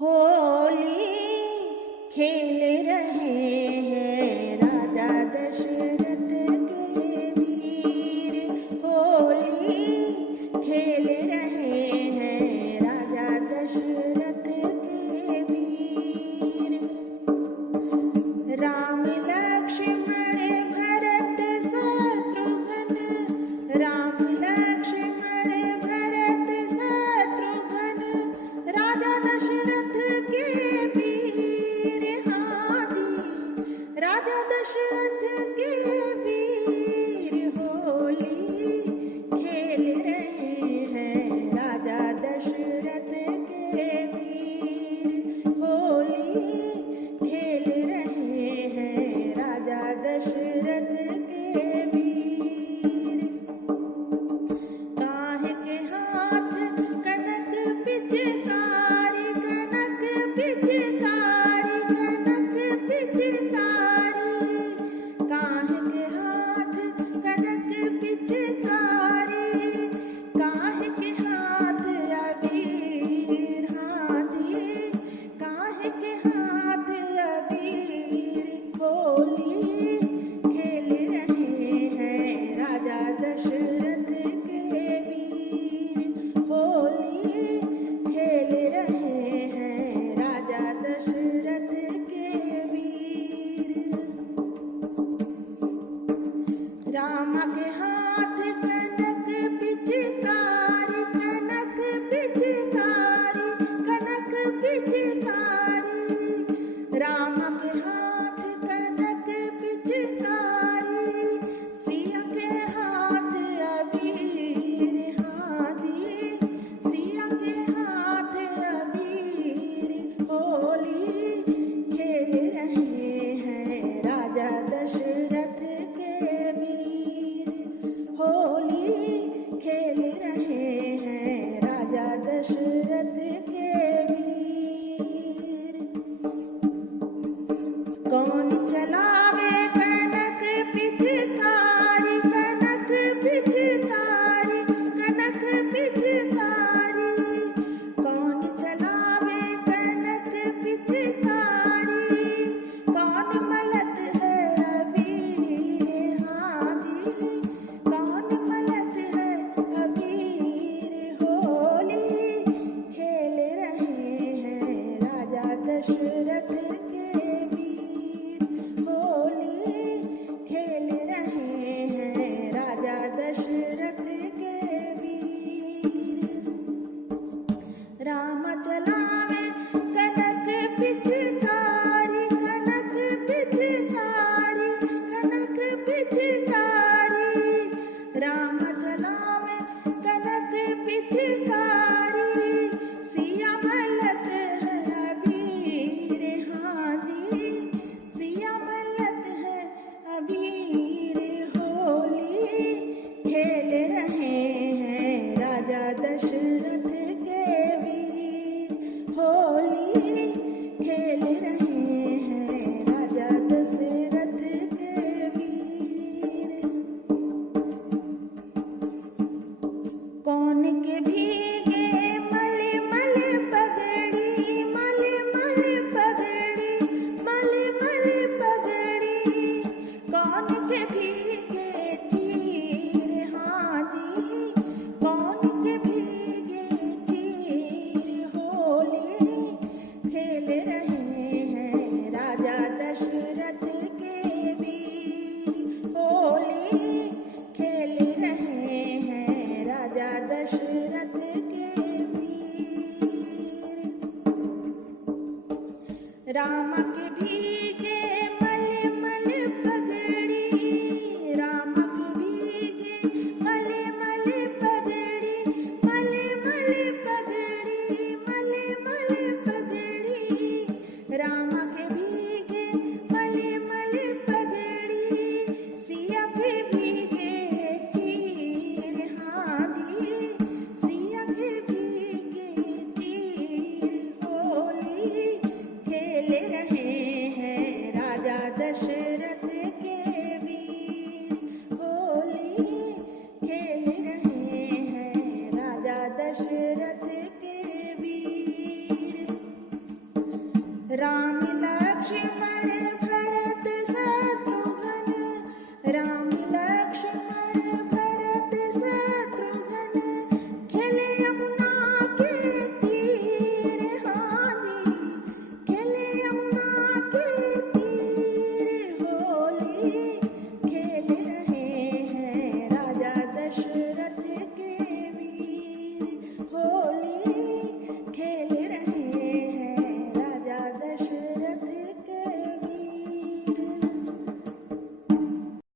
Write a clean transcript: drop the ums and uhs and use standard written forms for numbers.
होली खेल रहे हैं राजा दशरथ के वीर। होली खेल रहे हैं राजा दशरथ के वीर। राम लक्ष्मण भरत शत्रुघ्न, राम लक्ष्मण भरत शत्रुघ्न, राजा दशरथ के वीर। हादी राजा दशरथ के वीर। होली खेल रहे हैं राजा दशरथ के वीर। होली खेल रहे हैं राजा दशरथ के वीर। काहे के हाथ कनक पिचकारी, कनक पिचकारी, कनक पिचकारी। काहे के हाथ कनक पिचकारी, काहे के हाथ अबीर। हाजी काहे के हाथ अबीर। होली खेल रहे हैं राजा दशरथ के वीर। होली खेल रहे हैं राजा दशरथ के वीर। राम के हाथ कनक पिचकारी, कनक पिचकारी, कनक पिचकारी। राम के हाथ कनक पिचकारी, सिया के हाथ अबीर। हाजी सिया के हाथ अबीर। होली खेल रहे हैं राजा दशरथ के वीर। होली खेल रहे हैं राजा दशरथ के वीर। कौन चलावे कनक पिचकारी, कनक पिचकारी, कनक पिचकारी। कौन चलावे कनक पिचकारी, कौन मलत है अबीर। हाजी कौन मलत है अबीर। होली खेल रहे हैं राजा दशरथ के वीर। होली खेल रहे हैं राजा दशरथ के वीर। राम चलावे कनक पिचकारी, कनक पिचकारी, कनक पिचकारी। राम चलावे कनक पिचकारी, सिया मलत है अबीर। हाजी सिया मलत है अबीर। होली खेल रहे हैं राजा दशरथ के वीर। होली खेल रहे हैं राजा दशरथ के वीर। कौन के भीगे मल मल पगड़ी, मल मल पगड़ी, मल मल पगड़ी। कौन के भीगे चीर। हाजी कौन के भीगे चीर। होली खेल रहे हैं राजा दशरथ के वीर। होली खेल रहे हैं राजा दशरथ के वीर। राम के भीगे मल मल पगड़ी, राम के भीगे मल मल पगड़ी, मल मल पगड़ी, मल मल पगड़ी। राम के भीगे मल मल पगड़ी, सिया के भीगे चीर। हाजी सिया के भीगे चीर। होली खेल रहे राम लक्ष्मण भरत शत्रुघ्न, राम लक्ष्मण भरत शत्रुघ्न, खेले यमुना के तीर, हाँ जी खेले यमुना के तीर, होली खेल रहे हैं राजा दशरथ के वीर,